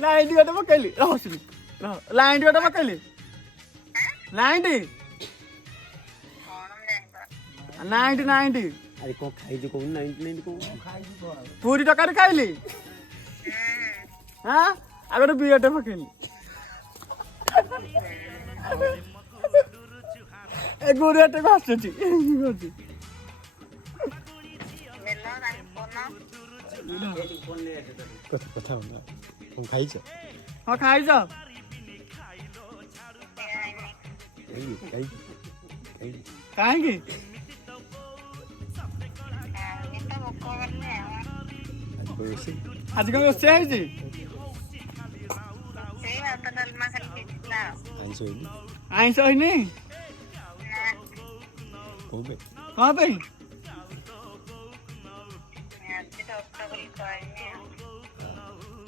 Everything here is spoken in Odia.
ଲାଇନ୍ ଗୋଟେ ପକେଇଲି ରହୁଛି ଲାଇନ୍ ଗୋଟେ ପକେଇଲି ଲାଇନ୍ 90 ଆରେ କଣ ଖାଇଛୁ କହୁନୁ 99 କହୁନୁ ପୁରୀ ତରକାରୀ ଖାଇଲି ହଁ ଆଉ ଗୋଟେ ବିଅଟେ ପକେଇଲି ଏ ଗୁରୁଟେ ଭାସୁଛି କଥା ହଉନା କଣ ଖାଇଛ ହଁ ଖାଇଛ କାହିଁକି ଆଜି କଣ ରୋଷେଇ ହେଇଛି ଆଇଁଷ ହେଇନି କଣ ପାଇଁ